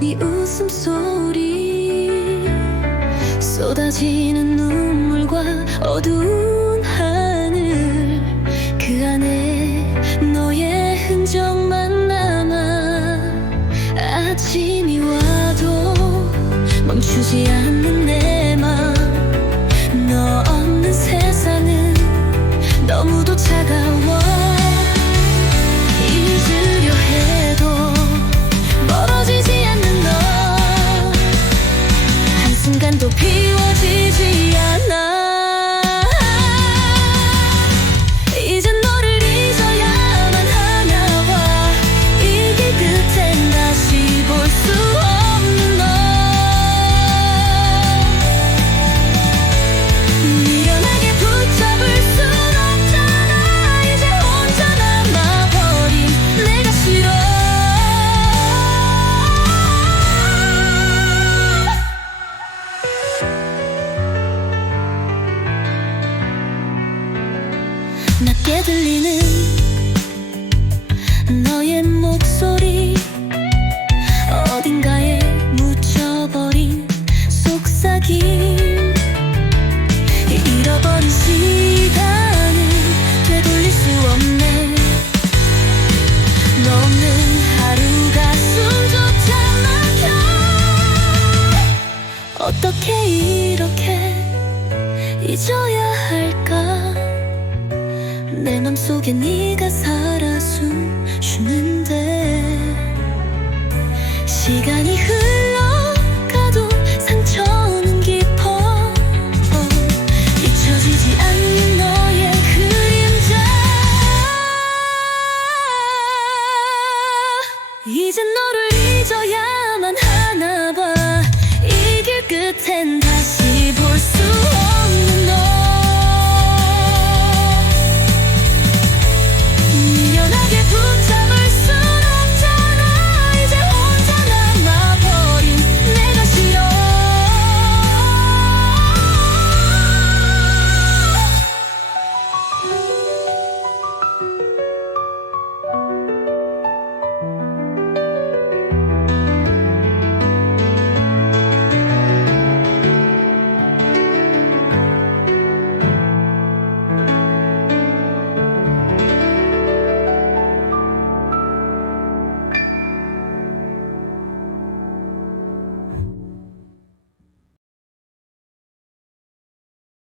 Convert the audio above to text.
네 웃음소리 쏟아지는 눈물과 어두운 하늘 그 안에 너의 흔적만 남아 아침이 와도 멈추지 않아 낮게 들리는 너의 목소리 어딘가에 묻혀버린 속삭임. 잃어버린 시간을 되돌릴 수 없네. 너 없는 하루가 숨조차 막혀. 어떻게 이렇게 잊어야 내 맘 속에 네가 살아 숨 쉬는